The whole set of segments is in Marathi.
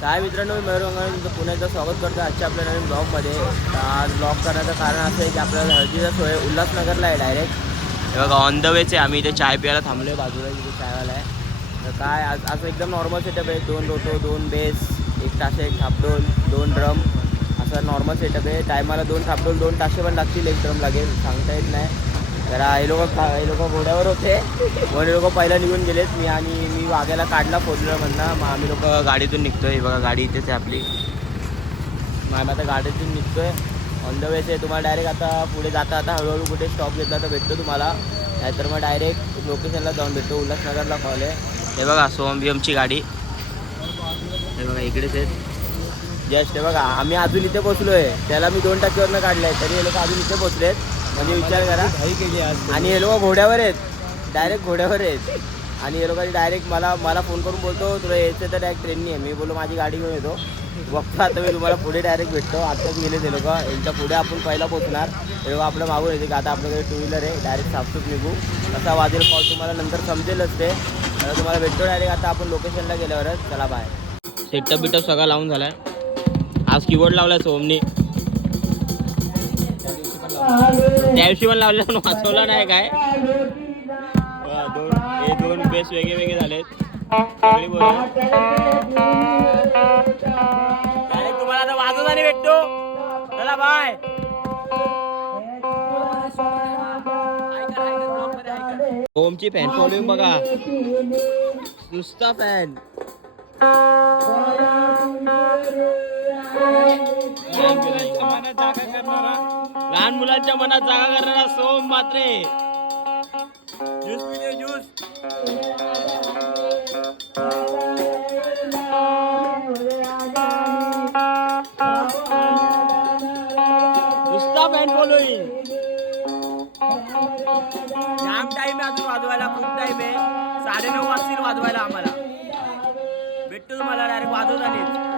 काय मित्रांनो, मी मयूर वंगाणे तुमचं पुन्हा एकदा स्वागत करतो आजच्या आपल्या नवीन ब्लॉगमध्ये. आज ब्लॉग करण्याचं कारण असं आहे की आपल्याला हळदीचा सोय उल्हासनगरला आहे डायरेक्ट. हे बघा ऑन द वेचे आम्ही इथे चाय प्यायला थांबलो आहे, बाजूला तिथे चायवाला आहे. तर काय आज एकदम नॉर्मल सेटअप आहे. 2 लोटो, 2 बेस, 1 ताशे, 1 थापडोल, 2 ड्रम, असं नॉर्मल सेटअप आहे. टायमाला 2 थापडोल 2 ताशे पण लागतील, 1 ड्रम लागेल, सांगता येत नाही. जरा हे लोक घोड्यावर होते म्हणून हे लोक पहिला निघून गेलेत. मी वाघ्याला काढला फोरव्हीलरमधनं. मग आम्ही लोक गाडीतून निघतोय. बघा गाडी इथेच आहे आपली. मग आम्ही आता गाडीतून निघतोय. ऑन द वेच आहे. तुम्हाला डायरेक्ट आता पुढे जाता आता हळूहळू कुठे स्टॉप घेतला तर भेटतो तुम्हाला, नाहीतर मग डायरेक्ट लोकेशनला जाऊन भेटतो. उल्हासनगरला कॉल आहे. हे बघा सोमची गाडी, हे बघा इकडेच आहेत जस्ट. हे बघा आम्ही अजून इथे पोचलो आहे. त्याला मी 2 टक्केवरनं काढलं आहे, तरी हे लोक अजून इथे पोचलेत. म्हणजे विचार करा. आणि हे लोक घोड्यावर आहेत, डायरेक्ट घोड्यावर आहेत. आणि हे लोकांनी डायरेक्ट मला फोन करून बोलतो तुला यायचं तर डायरेक्ट ट्रेननी आहे. मी बोललो माझी गाडी घेऊन येतो, बघतो आता मी तुम्हाला पुढे डायरेक्ट भेटतो. आत्ताच गेले ते लोक. यांच्या पुढे आपण पहिला पोचणार. हे लोक आपलं मागून येते की आता आपल्याकडे 2 व्हीलर आहे, डायरेक्ट साफसूफ निघू. कसा वाजेल कॉल तुम्हाला नंतर समजेलच ते. तर तुम्हाला भेटतो डायरेक्ट आता आपण लोकेशनला गेल्यावरच. चला बाय. सेटअप बिटअप सगळा लावून झाला आहे. आज कीबोर्ड लावला आहे सोमनी, त्या दिवशी पण लावले पण वाचवला नाही काय. हे 2 बेस वेगळे वेगळे झालेत. डायरेक्ट तुम्हाला आता वाजवताना भेटतो. चला बाय. ओमची फॅन फॉलोइंग बघा, नुसता फॅन. लहान मुलांच्या मनात जागा करणारा सोम मात्रे. ज्यूस पिले ज्यूस. नुसता फॅन फॉलोइंग. जाम टाइम आहे अजून वाजवायला, खूप टाइम आहे. 9:30 वाजतील वाजवायला आम्हाला. भेटतो तुम्हाला डायरेक्ट वाजवताना.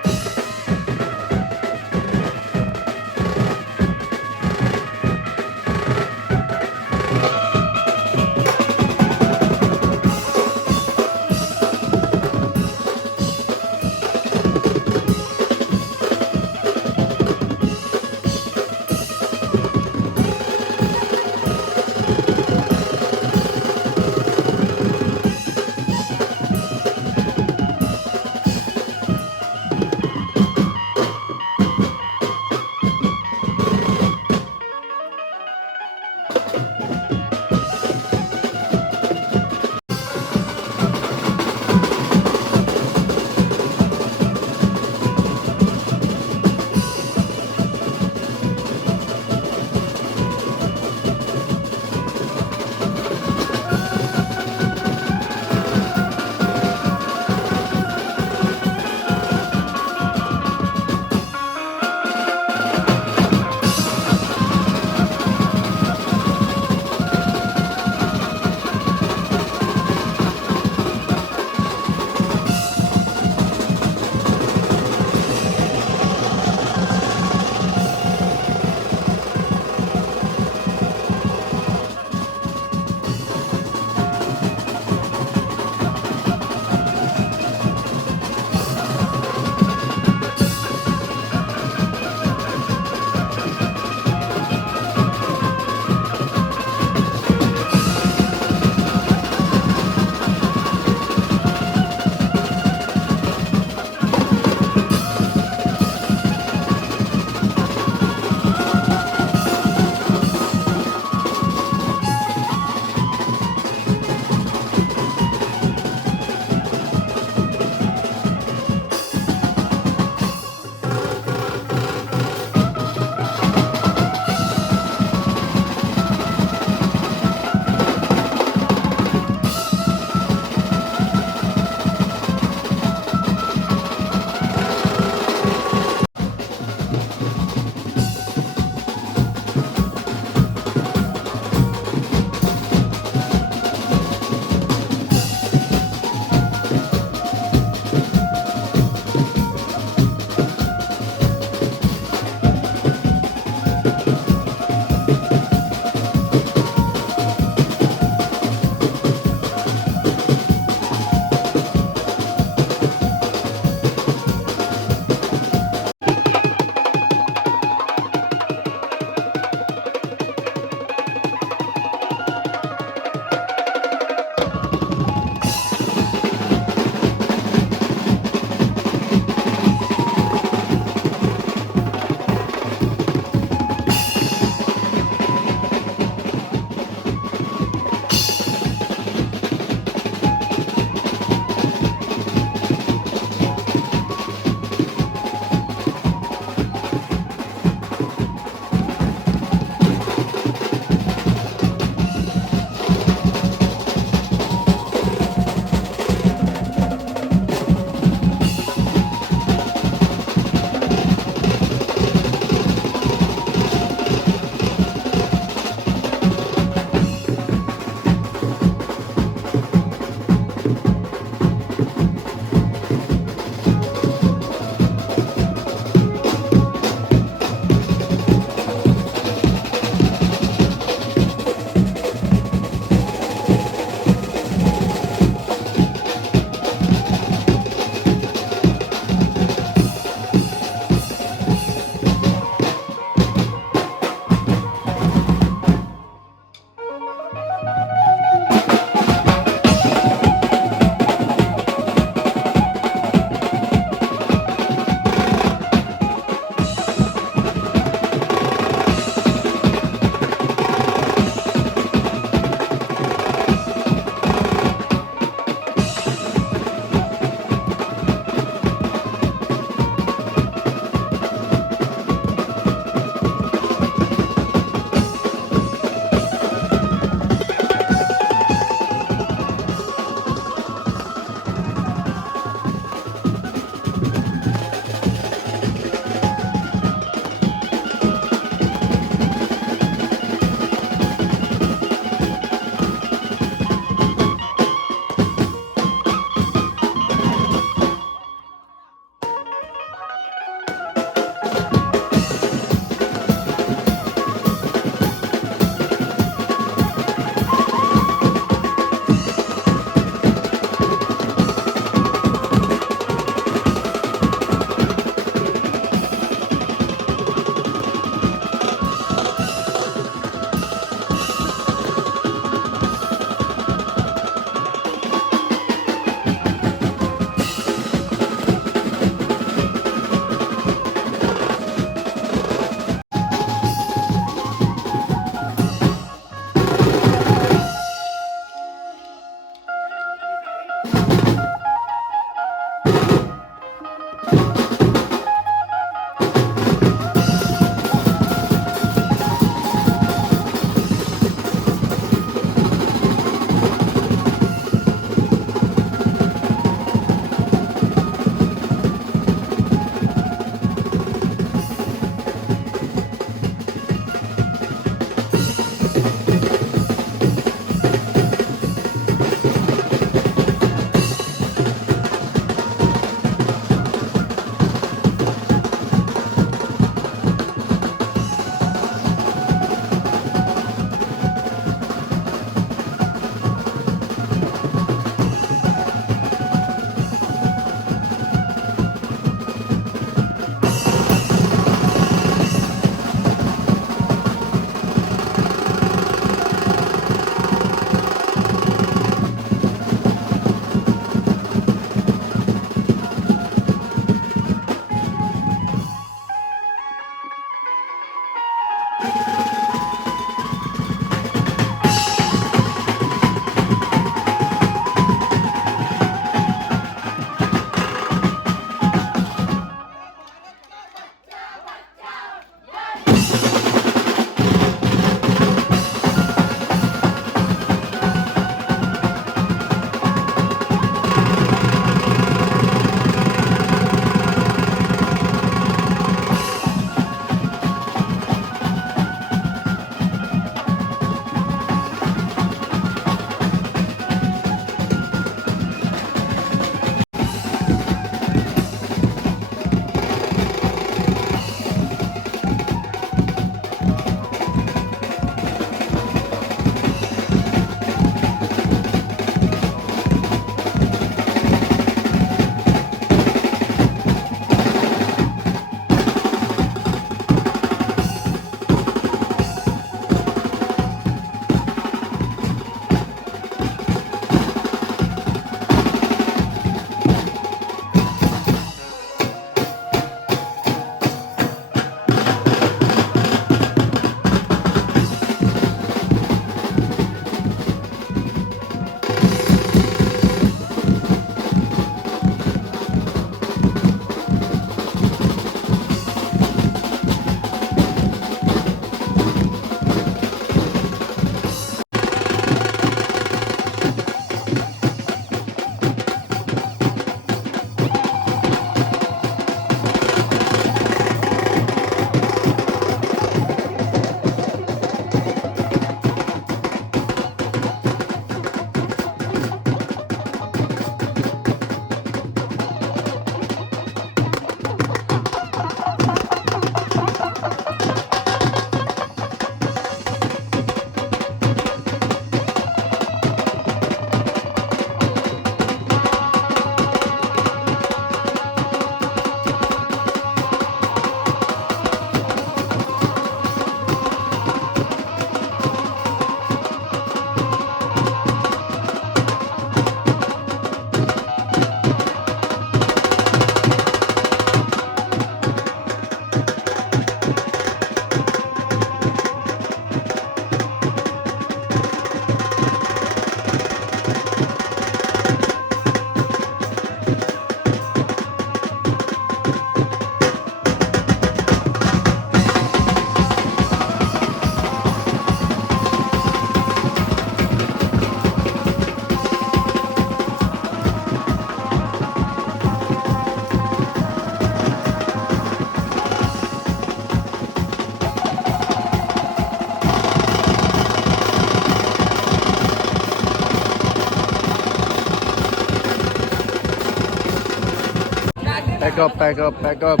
पॅकअप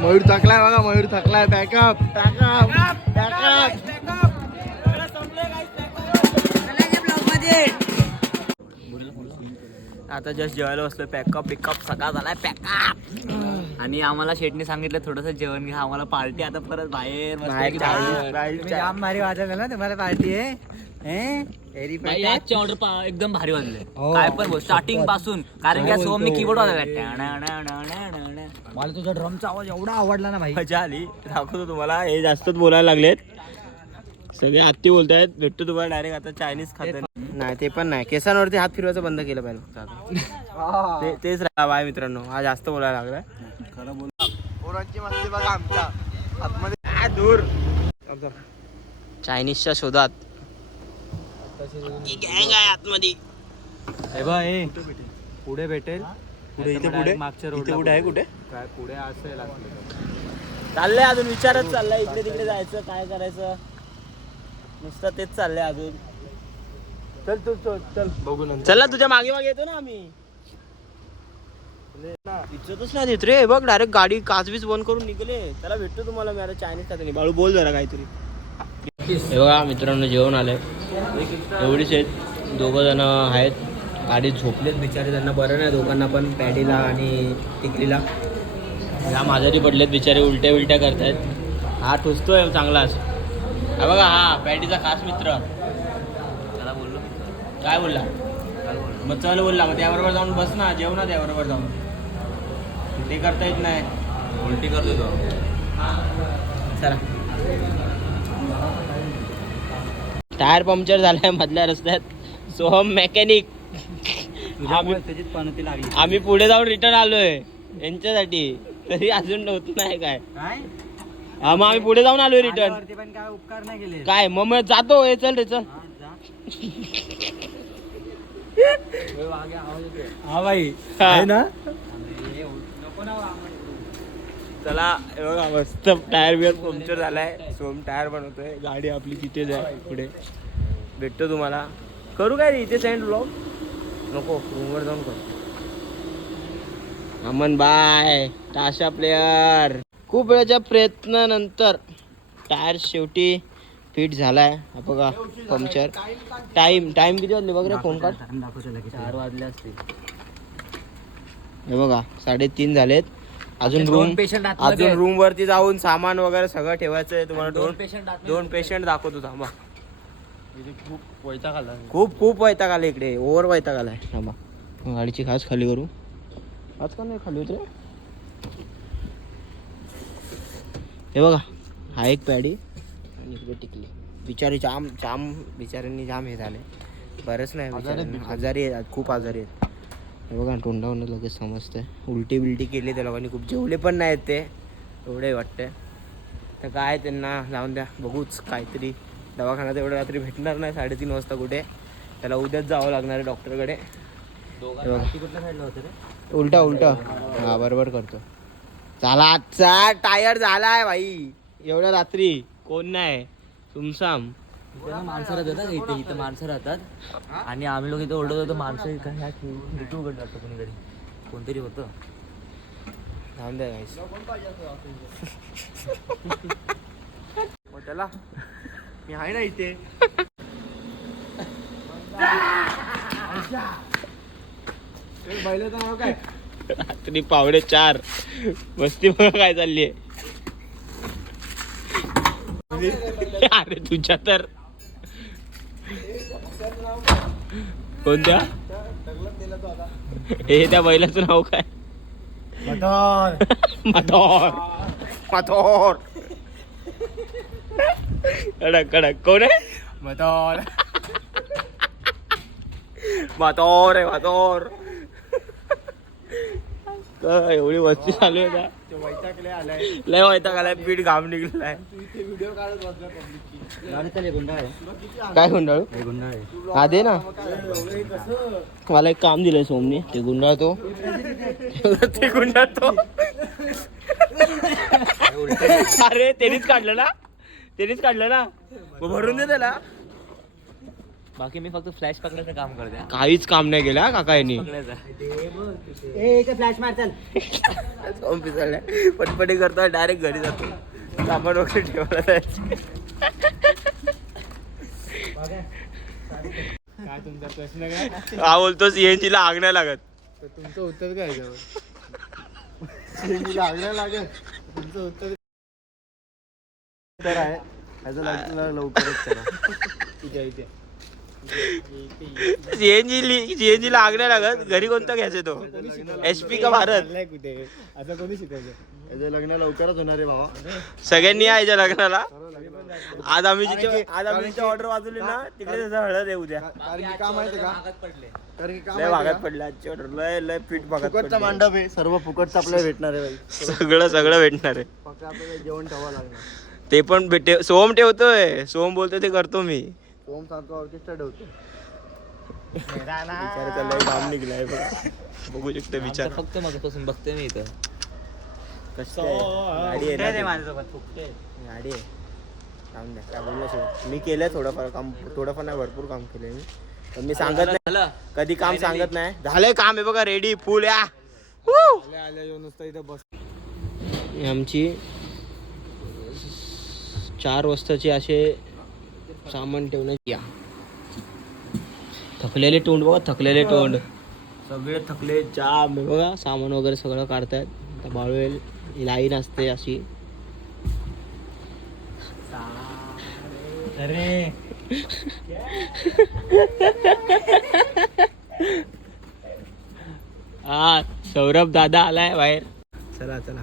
मयूर थकलाय बघा, मयूर थकलाय. पॅकअप. आता जस्ट जेवायला बसलो. पॅकअप सकाळ झालाय. पॅकअप. आणि आम्हाला शेटने सांगितलं थोडंसं जेवण घ्या, आम्हाला पार्टी आता परत बाहेर जाम भारी वाजवलं ना तुम्हाला पार्टी आहे. आजचे ऑर्डर एकदम भारी वाजले. काय पण स्टार्टिंग पासून, कारण की सोमने कीबोर्ड वाजवला. मला तुझा ड्रमचा आवाज एवढा आवडला ना भाई. मजा आली. दाखवतो तुम्हाला. हे जास्तच बोलायला लागलेत सगळे. आत्ती बोलतायत. भेटतो तुम्हाला डायरेक्ट आता. चायनीज खात नाही ते पण नाही. केसांवरती हात फिरवायचं बंद केलं पाहिजे. तेच राहा बाय मित्रांनो. हा जास्त बोलायला लागलाय. खरं बोल. पोरांची मस्ती बघा आमच्या आतमध्ये. दूर चायनीजच्या शोधात गँग आहे आतमध्ये. हे बघ, हे पुढे भेटेल. पुढे इथे पुढे मागच्या इथे कुठे आहे? कुठे काय पुढे असेल चाललंय अजून. विचारच चाललाय. इकडे तिकडे जायचं, काय करायचं, नुसतं तेच चाललंय अजून. चल बघू नंतर. चल ना, तुझ्या मागे मागे येतो ना आम्ही. इज्जतच नाही देत रे. बघ डायरेक्ट गाडी काचबीच बंद करून निघले. त्याला भेटतो तुम्हाला मी आता. चायनीज खात नाही. बाळू बोल जरा काहीतरी. हे बघा मित्रांनो, जेवण आलंय. एवढीच आहेत. 2 जण आहेत. गाडीत झोपलेत बिचारे. त्यांना बरं नाही दोघांना पण, पॅडीला आणि टिकलीला. जाम आजारी पडलेत बिचारे. उलट्या करतायत. हा ठुसतोय चांगलाच. हा बघा, हा पॅडीचा खास मित्र. त्याला बोललो, काय बोलला? मग चल बोलला. मग त्याबरोबर जाऊन बस ना, जेव ना त्याबरोबर जाऊन. ते करता येत नाही. उलटी करतोय तो. चला. टायर पंक्चर झालाय मधल्या रस्त्यात. सोहम मेकॅनिक. त्याचीच पणती लागली. आम्ही पुढे जाऊन रिटर्न आलोय यांच्यासाठी, तरी अजून होत नाही काय. हा मग आम्ही पुढे जाऊन आलोय रिटर्न. पण काय उपकार नाही केले काय मग जातो. हे चल रे चल. हा भाई आहे ना. चला हे बघा, मस्त टायर बिअर पंक्चर झालाय. सोम टायर बनवतोय. गाडी आपली तिथेच आहे पुढे. भेटतो तुम्हाला. करू काय रे इथे सेंड ब्लॉग? नको, रूमवर जाऊन करू. अमन बाय ताशा प्लेयर. खूप वेळाच्या प्रयत्नानंतर टायर शेवटी फिट झालाय. हा बघा पंक्चर. टाइम किती वाजले बघ रे. फोन काढ. 4 वाजले असतील. हे बघा 3:30 झालेत. अजून रूम वरती जाऊन सामान वगैरे सगळं ठेवायचं आहे तुम्हाला. दोन पेशंट दाखवतो थांबा. खूप वैताग आला. खूप वैताग आला इकडे. ओव्हर वैताग आलाय. थांबा गाडीची खास खाली करू. आज का नाही खाली होते. हे बघा, हा एक पॅडी आणि इकडे टिकली. बिचारी जाम बिचाऱ्यांनी जाम हे झाले. बरंच नाही आजारी आहेत. खूप आजारी आहेत. हे बघा तोंडावरून लगेच समजतंय. उलटी केली त्या लोकांनी. खूप जेवले पण नाहीत ते, एवढे वाटतंय. तर काय त्यांना जाऊन द्या. बघूच काहीतरी. दवाखान्यात एवढं रात्री भेटणार नाही 3:30 वाजता कुठे. त्याला उद्याच जावं लागणार आहे डॉक्टरकडे. उलटा हा बरोबर करतो. चला आजचा टायर झालाय भाई. एवढ्या रात्री कोण नाही. सुमसाम. माणसं राहतात इथं माणसं राहतात. आणि आम्ही लोक इथं ओरडत होतो. माणसं उघड लागतं कोणीतरी. कोणतरी होतं. जाऊन द्या गाईस. त्याला मी आहे ना इथे. बैलाचं नाव काय? रात्री 4:15 मस्ती बघा काय चालली आहे. अरे तुझ्या तर कोणत्या हे त्या बैलाचं नाव काय? मथोर. कडक कोण आहे? मथोर आहे. एवढी वस्ती चालू आहे का? लय वैताग आलाय. पीठ घाम निघलाय. काय गुंडाळू? हा दे ना. मला एक काम दिलंय सोमनी. ते गुंडाळतो. अरे त्यांनीच काढलं ना. त्यांनीच काढलं ना मग भरून दे त्याला. बाकी मी फक्त फ्लॅश पकडायचं काम करते. काहीच काम नाही केलं हा काका यांनी. फ्लॅश मार चल. सोम पिसळल्या पटपटी करतो डायरेक्ट घरी जातो. सामान वगैरे ठेवायला जायचं. काय तुमचा प्रश्न काय? हा बोलतो सीएनजीला आग नाही लागत. तर तुमचं उत्तर काय याच्यावर? लागलं लागत तुमचं उत्तर तर आहे ह्याचं लग्न लवकरच करा. ठीक आहे, इथे सीएनजीला आग नाही लागत. घरी कोणता घ्यायचा तो HP का भारत? कुठे असं कोणी शिकायचं? याचं लग्न लवकरच होणार आहे भावा. सगळ्यांनी यायच्या लग्नाला. आज आम्ही जिथे ऑर्डर वाजवली ना तिकडे त्याचा हळद आहे उद्या. कारण की काय माहिती का? कारण की काय लय भागात पडले आजची ऑर्डर. लय पीठ भागात फुकटचा पडले. मांडव आहे, सर्व फुकटचं आपल्याला भेटणार आहे बाई. सगळं भेटणार आहे. फक्त आपल्याला जेवण ठेवावं लागणार. ते पण भेटे. सोहम ठेवतोय. सोहम बोलतोय ते करतो मी. ओम सारखं ऑर्केस्ट्रा ठेवतो. विचारायचा लय काम निघलाय बघा. बघू शकतो विचार. फक्त मगापासून बघतोय मी इथं. कसं काय? गाडी आहे ना ती. माझ्यासोबत फुकते. गाडी आहे. काम द्या काय बोललं सगळं. मी केलंय थोडंफार काम. थोडंफार नाही भरपूर काम केलंय मी. पण मी सांगत नाही झालं. कधी काम सांगत नाही. झालंय काम आहे बघा रेडी फुल या. आल्या येऊन नुसतं इथं बस. आमची 4 वाजताची असे सामान ठेवण्याची या. थकलेले तोंड बघा. थकलेले तोंड सगळे थकले जाम आहे बघा. सामान वगैरे सगळं काढतायत. आता बाळवेल लाईन असते अशी. अरे हा सौरभ दादा आलाय बाहेर. चला चला.